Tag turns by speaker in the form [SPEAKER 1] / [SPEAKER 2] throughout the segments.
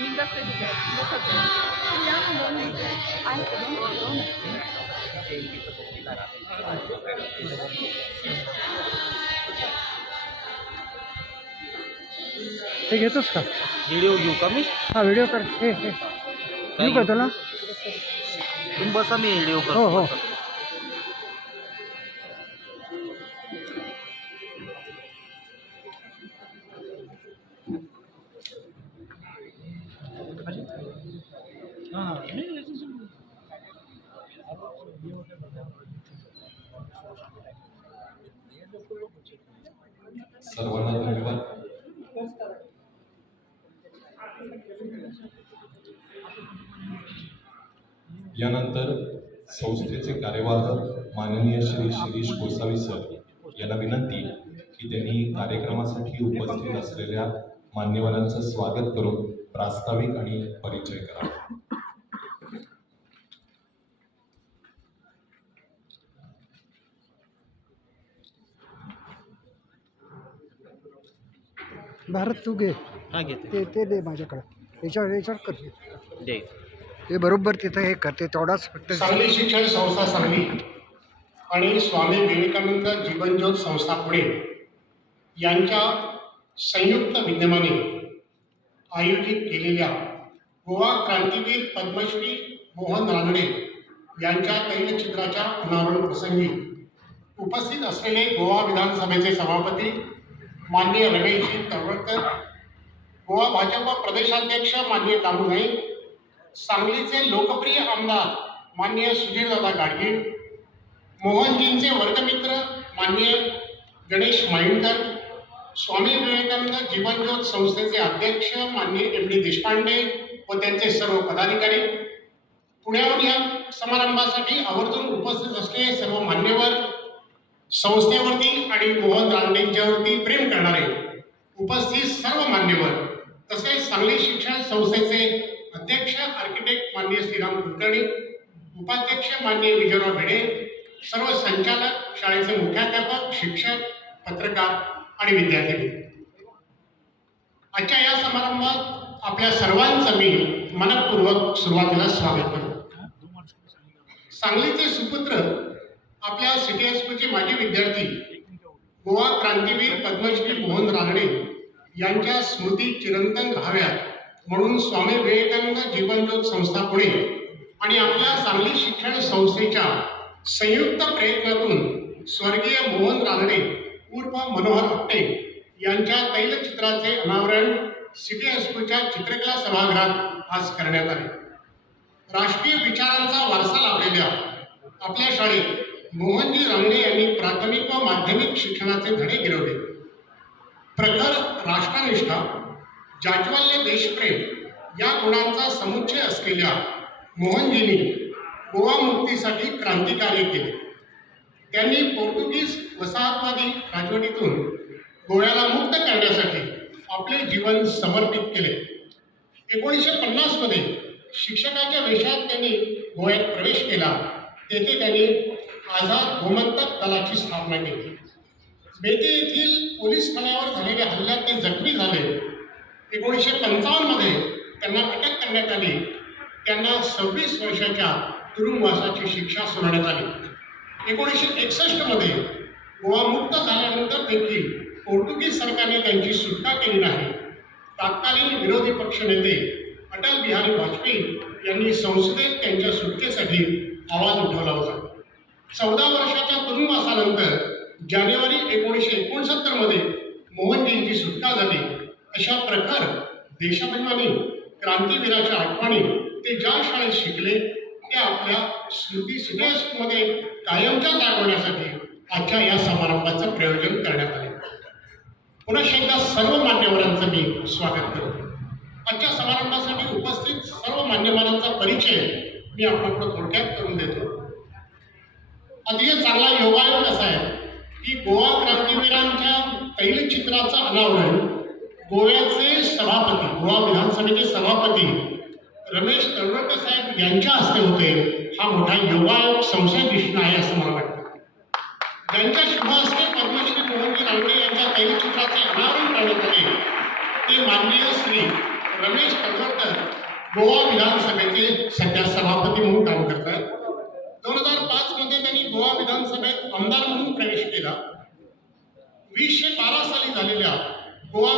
[SPEAKER 1] मी बसते तिथे बसत आहे.
[SPEAKER 2] ते घेतोस का?
[SPEAKER 3] व्हिडिओ घेऊ का मी?
[SPEAKER 2] हा व्हिडिओ कर. हे हे. घेऊ का तुला?
[SPEAKER 3] तुम्ही बसा मी व्हिडिओ
[SPEAKER 2] हो, हो.
[SPEAKER 4] यानंतर संस्थेचे कार्यवाह माननीय श्री शिरीष गोसावी सर यांना विनंती की त्यांनी कार्यक्रमासाठी उपस्थित असलेल्या मान्यवरांचं स्वागत करून प्रास्ताविक आणि परिचय करावा
[SPEAKER 2] भारत तू घे.
[SPEAKER 3] हा
[SPEAKER 2] ते ते दे माझ्याकडे. याच्यावर याच्यावर कर.
[SPEAKER 3] दे.
[SPEAKER 2] ते बरोबर तिथं हे करते तेवढाच फक्त
[SPEAKER 5] सांगली शिक्षण संस्था सांगली आणि स्वामी विवेकानंद जीवनज्योत संस्था पुणे यांच्या संयुक्त विद्यमाने आयोजित केलेल्या गोवा क्रांतीवीर पद्मश्री मोहन रानडे यांच्या तैलचित्राच्या अनावरण प्रसंगी उपस्थित असलेले गोवा विधानसभेचे सभापती माननीय रमेशजी तळवळकर गोवा भाजप प्रदेशाध्यक्ष माननीय दामू नाईक सांगलीचे लोकप्रिय आमदार माननीय सुधीरदादा गाडगीळ मोहनजींचे वर्गमित्र माननीय गणेश माइंडकर स्वामी विवेकानंद जीवनज्योत संस्थेचे अध्यक्ष माननीय एम डी देशपांडे व त्यांचे सर्व पदाधिकारी. पुण्याहून या समारंभासाठी आवर्जून उपस्थित असलेले सर्व मान्यवर संस्थेवरती आणि मोहन रानडेंच्यावरती प्रेम करणारे उपस्थित सर्व मान्यवर तसेच सांगली शिक्षण संस्थेचे अध्यक्ष आर्किटेक्ट माननीय श्रीराम कुलकर्णी उपाध्यक्ष माननीय विजयराव भिडे सर्व संचालक शाळेचे मुख्याध्यापक शिक्षक पत्रकार आणि विद्यार्थी. आजच्या या समारंभात आपल्या सर्वांचं मी मनपूर्वक सुरुवातीला स्वागत करतो सांगलीचे सुपुत्र आपल्या सिटी हायस्कूलचे माजी विद्यार्थी गोवा क्रांतीवीर पद्मश्री मोहन रानडे यांच्या स्मृती चिरंतन व्हाव्यात म्हणून स्वामी विवेकानंद जीवनज्योत संस्था पुणे आणि आपल्या सांगली शिक्षण संस्थेच्या संयुक्त प्रयत्नातून स्वर्गीय मोहन रानडे उर्फ मनोहर आपटे यांच्या तैलचित्राचे अनावरण सिटी हायस्कूलच्या चित्रकला सभागृहात आज करण्यात आले. राष्ट्रीय विचारांचा वारसा लाभलेल्या आपल्या शाळेत मोहनजी रानडे यांनी प्राथमिक व माध्यमिक शिक्षणाचे धडे गिरवले. प्रखर राष्ट्रनिष्ठा जाज्वल्य देशप्रेम या गुणांचा समुच्चय असलेल्या मोहनजींनी गोवा मुक्तीसाठी क्रांतिकार्य केले. त्यांनी पोर्तुगीज वसाहतवादी राजवटीतून गोव्याला मुक्त करण्यासाठी आपले जीवन समर्पित केले. एकोणीसशे पन्नासमध्ये शिक्षकाच्या वेशात त्यांनी गोव्यात प्रवेश केला. तेथे त्यांनी आझाद गोमंतक दलाची स्थापना केली. बेते येथील पोलीस ठाण्यावर झालेल्या हल्ल्यात ते जखमी झाले. एकोणीसशे पंचावन्नमध्ये त्यांना अटक करण्यात आली. त्यांना सव्वीस वर्षाच्या तुरुंगवासाची शिक्षा सुनावण्यात आली. एकोणीसशे एकसष्टमध्ये गोवा मुक्त झाल्यानंतर देखील पोर्तुगीज सरकारने त्यांची सुटका केली नाही. तत्कालीन विरोधी पक्षनेते अटल बिहारी वाजपेयी यांनी संसदेत त्यांच्या सुटकेसाठी आवाज उठवला होता. चौदा वर्षाच्या तुरुंगवासानंतर जानेवारी एकोणीसशे एकोणसत्तरमध्ये मोहनजींची सुटका झाली. अशा प्रकार देशाभिमानी क्रांतीवीराच्या आठवणी ते ज्या शाळेत शिकले ते आपल्या स्मृती सिनेस्कमध्ये कायमच्या जागवण्यासाठी आजच्या या समारंभाचं प्रयोजन करण्यात आले. पुनश एकदा सर्व मान्यवरांचं मी स्वागत करतो. आजच्या समारंभासाठी उपस्थित सर्व मान्यवरांचा परिचय मी आपल्याकडे थोडक्यात करून देतो. अतिशय चांगला योगायोग असा आहे की गोवा क्रांतीवीरांच्या तैलचित्राचं अनावरण गोव्याचे सभापती, गोवा विधानसभेचे सभापती रमेश तळवळकर साहेब यांच्या हस्ते होते. हा मोठा संशय दिसणं आहे असं मला वाटतं. हस्ते पद्मश्री मोहनजी यांच्या तैलचित्राचे अनावरण करण्यात आले. ते माननीय श्री रमेश गोवा विधानसभेचे सध्या सभापती म्हणून काम करत दोन हज़ार पाच मध्ये त्यांनी गोवा विधानसभेत आमदार म्हणून प्रवेश केला. वीसशे बारा साली झालेल्या गोवा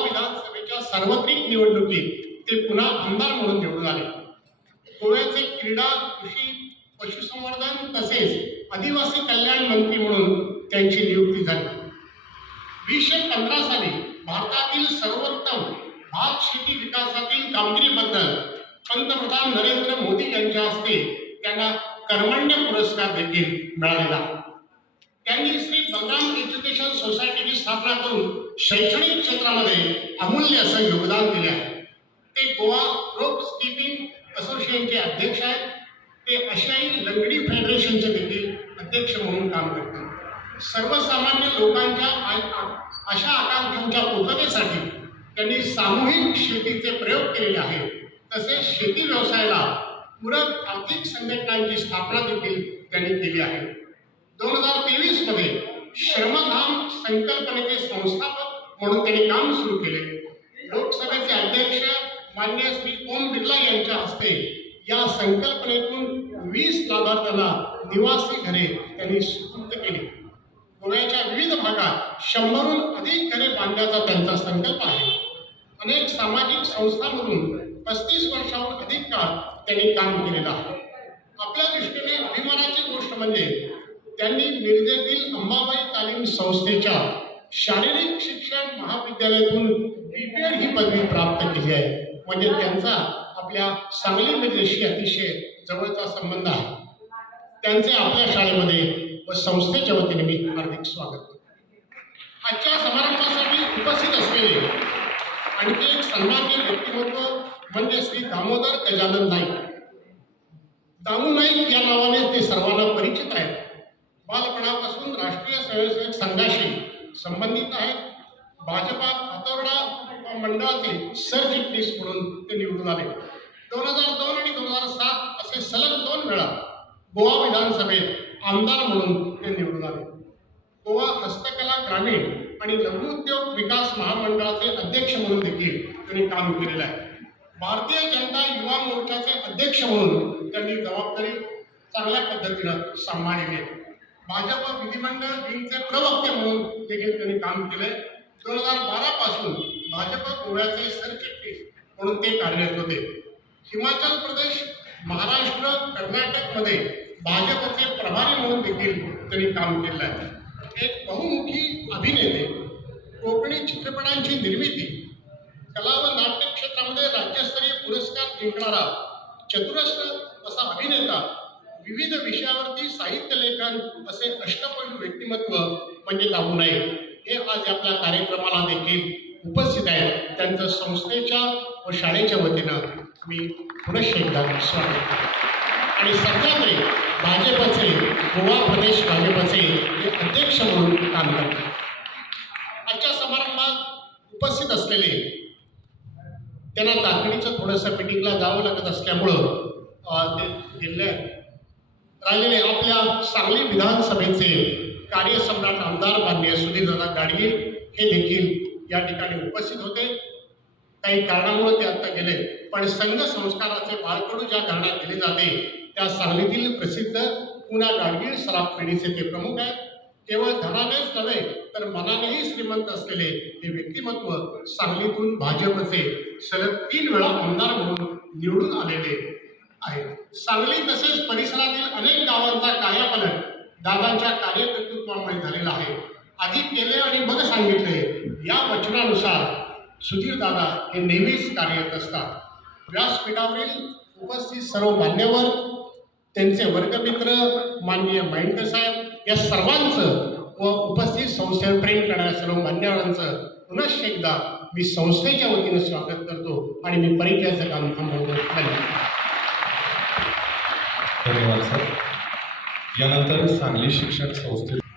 [SPEAKER 5] विधानसभेच्या सार्वत्रिक निवडणुकीत ते पुन्हा आमदार म्हणून निवडून आले. गोव्याचे क्रीडा कृषी पशुसंवर्धन तसेच आदिवासी कल्याण मंत्री म्हणून त्यांची नियुक्ती झाली. वीसशे पंधरा साली भारतातील सर्वोत्तम भात शेती विकासातील कामगिरीबद्दल पंतप्रधान नरेंद्र मोदी यांच्या हस्ते त्यांना कर्मण्य पुरस्कार देखील मिळालेला. त्यांनी श्री बलराम एज्युकेशन सोसायटीची स्थापना करून शैक्षणिक क्षेत्रामध्ये अमूल्य असं योगदान दिले आहे. ते गोवा रोप स्कीपिंग असोसिएशनचे अध्यक्ष आहेत. ते आशियाई लंगडी फेडरेशनचे देखील अध्यक्ष म्हणून काम करतात. सर्वसामान्य लोकांच्या अशा आकांक्षांच्या पूर्ततेसाठी त्यांनी सामूहिक शेतीचे प्रयोग केलेले आहेत. तसेच शेती व्यवसायाला पूरक आर्थिक संघटनांची स्थापना देखील त्यांनी केली आहे. दोन हजार तेवीसमध्ये श्रमधाम संकल्पनेचे संस्थापक म्हणून त्यांनी काम सुरू केले. लोकसभेचे अध्यक्ष मान्य श्री ओम बिर्ला यांच्या हस्ते या संकल्पनेतून वीस लाभार्थ्यांना निवासी घरे त्यांनी सुपूर्द केली. गोव्याच्या विविध भागात शंभरहून अधिक घरे बांधण्याचा त्यांचा संकल्प आहे. अनेक सामाजिक संस्थांमधून पस्तीस वर्षाहून अधिक काळ त्यांनी काम केलेलं आहे. आपल्या दृष्टीने अभिमानाची गोष्ट म्हणजे त्यांनी मिरजेतील अंबाबाई तालीम संस्थेच्या शारीरिक शिक्षण महाविद्यालयातून बीपीएड ही पदवी प्राप्त केली आहे. म्हणजे त्यांचा आपल्या सांगली मिरजेशी अतिशय जवळचा संबंध आहे. त्यांचे आपल्या शाळेमध्ये व संस्थेच्या वतीने मी हार्दिक स्वागत आजच्या समारंभासाठी उपस्थित असलेले आणखी एक सन्मान्य व्यक्तिमत्व म्हणजे श्री दामोदर गजानन नाईक. दामू नाईक या नावाने ते सर्वांना बालपणापासून राष्ट्रीय स्वयंसेवक संघाशी संबंधित आहेत. भाजपा हातोरडा मंडळाचे सरचिटणीस म्हणून ते निवडून आले. दोन हजार दोन आणि दोन हजार सात असे सलग दोन वेळा गोवा विधानसभेत आमदार म्हणून ते निवडून आले. गोवा हस्तकला ग्रामीण आणि लघु उद्योग विकास महामंडळाचे अध्यक्ष म्हणून देखील त्यांनी काम केलेलं आहे. भारतीय जनता युवा मोर्चाचे अध्यक्ष म्हणून त्यांनी जबाबदारी चांगल्या पद्धतीनं सांभाळली आहे. भाजप विधिमंडळ विंगचे प्रवक्ते म्हणून देखील त्यांनी काम केले दोन हजार बारा पासून भाजप गोव्याचे सरचिटणीस म्हणून ते कार्यरत होते. हिमाचल प्रदेश महाराष्ट्र कर्नाटकमध्ये भाजपचे प्रभारी म्हणून देखील त्यांनी काम केलं आहे एक बहुमुखी अभिनेते कोकणी चित्रपटांची निर्मिती कला व नाट्य क्षेत्रामध्ये राज्यस्तरीय पुरस्कार जिंकणारा चतुरस्र असा अभिनेता विविध विषयावरती साहित्य लेखन असे अष्टपैलू व्यक्तिमत्व म्हणजे दाबू नये. हे आज आपल्या कार्यक्रमाला देखील उपस्थित आहेत त्यांचं संस्थेच्या व शाळेच्या वतीनं मी पुनश्च एकदा स्वागत आणि सध्या भाजपचे गोवा प्रदेश भाजपचे हे अध्यक्ष म्हणून काम करतात. आजच्या समारंभात उपस्थित असलेले त्यांना तातडीचं थोडंसं मिटिंगला जावं लागत असल्यामुळं ते गेले राहिलेले आपल्या सांगली विधानसभेचे कार्यसम्राट आमदार मान्य सुधीरदादा गाडगे हे देखील या ठिकाणी उपस्थित होते. काही कारणामुळे ते आता गेले. पण संघ संस्काराचे बाळकडू ज्या घराण्यात दिले जाते त्या सांगलीतील प्रसिद्ध पुन्हा गाडगीळ सराफ पिढीचे ते प्रमुख आहेत. केवळ धनानेच नव्हे तर मनानेही श्रीमंत असलेले हे व्यक्तिमत्व सांगलीतून भाजपचे सलग तीन वेळा आमदार म्हणून निवडून आलेले आहेत सांगली तसेच परिसरातील अनेक गावांचा कार्यपालन दादांच्या कार्यकर्तृत्वामुळे झालेला आहे. आधी केले आणि मग सांगितले. या वचनानुसार सुधीर दादा हे नेहमीच कार्यरत असतात. व्यासपीठावरील उपस्थित सर्व मान्यवर त्यांचे वर्गमित्र माननीय माइंडकर साहेब या सर्वांचं व उपस्थित संस्थेवर प्रेम करणाऱ्या सर्व मान्यवरांचं पुनश्च एकदा मी संस्थेच्या वतीनं स्वागत करतो आणि मी परिचयाचं काम थांबवतो. धन्यवाद.
[SPEAKER 4] धन्यवाद सर. यानंतर सांगली शिक्षण संस्थे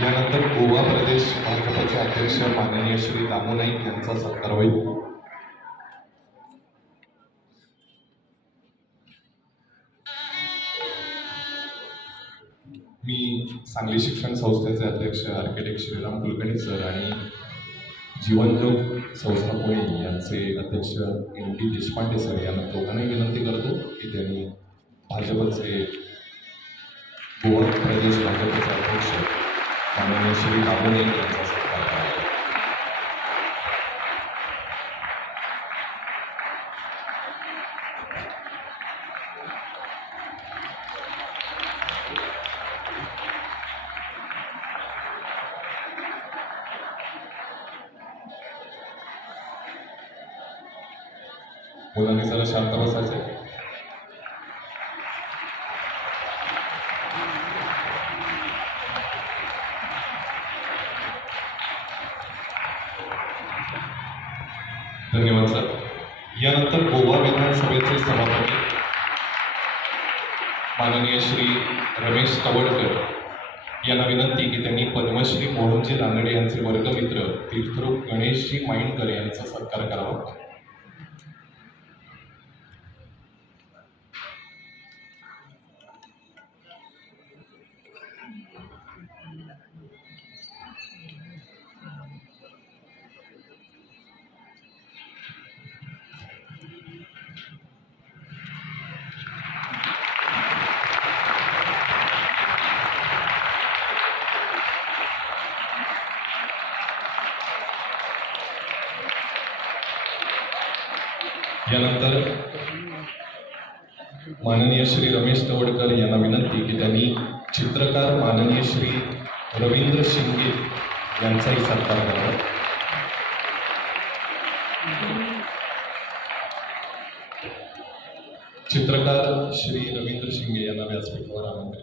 [SPEAKER 4] यानंतर गोवा प्रदेश भाजपचे अध्यक्ष माननीय श्री दामू नाईक यांचा सत्कार होईल. मी सांगली शिक्षण संस्थेचे अध्यक्ष आर्किटेक्ट श्रीराम कुलकर्णी सर आणि जीवनज्योत संस्था पुणे यांचे अध्यक्ष एम टी देशपांडे सर यांना दोघांनाही विनंती करतो की त्यांनी भाजपचे गोवा प्रदेश भाजपचे अध्यक्ष माननीय श्री दामू नाईक यांचा सत्कार धन्यवाद सर. यानंतर गोवा विधानसभेचे सभापती माननीय श्री रमेश तवडकर यांना विनंती की त्यांनी पद्मश्री मोहनजी रानडे यांचे वर्गमित्र तीर्थरूप गणेशजी माइंडकर यांचा सत्कार करावा. यानंतर माननीय श्री रमेश तवडकर यांना विनंती की त्यांनी चित्रकार माननीय श्री रवींद्र शिंगे यांचाही सत्कार करावा. चित्रकार श्री रवींद्र शिंगे यांना व्यासपीठावर आमंत्रित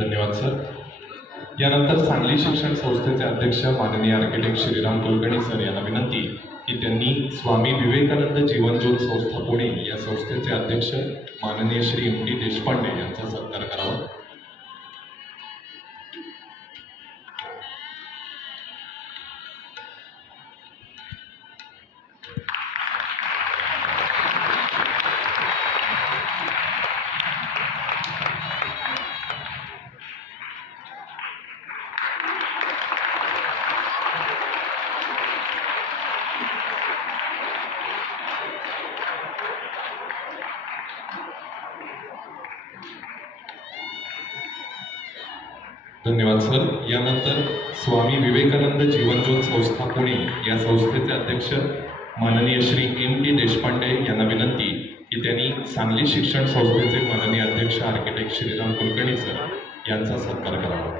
[SPEAKER 4] धन्यवाद सर. यानंतर सांगली शिक्षण संस्थेचे अध्यक्ष माननीय आर्किटेक्ट श्रीराम कुलकर्णी सर यांना विनंती की त्यांनी स्वामी विवेकानंद जीवनज्योत संस्था पुणे या संस्थेचे अध्यक्ष माननीय श्री एम डी देशपांडे यांचा सत्कार करावा. धन्यवाद सर. यानंतर स्वामी विवेकानंद जीवनज्योत संस्था पुणे या संस्थेचे अध्यक्ष माननीय श्री एम टी देशपांडे यांना विनंती की त्यांनी सांगली शिक्षण संस्थेचे माननीय अध्यक्ष आर्किटेक्ट श्रीराम कुलकर्णी सर यांचा सत्कार करावा.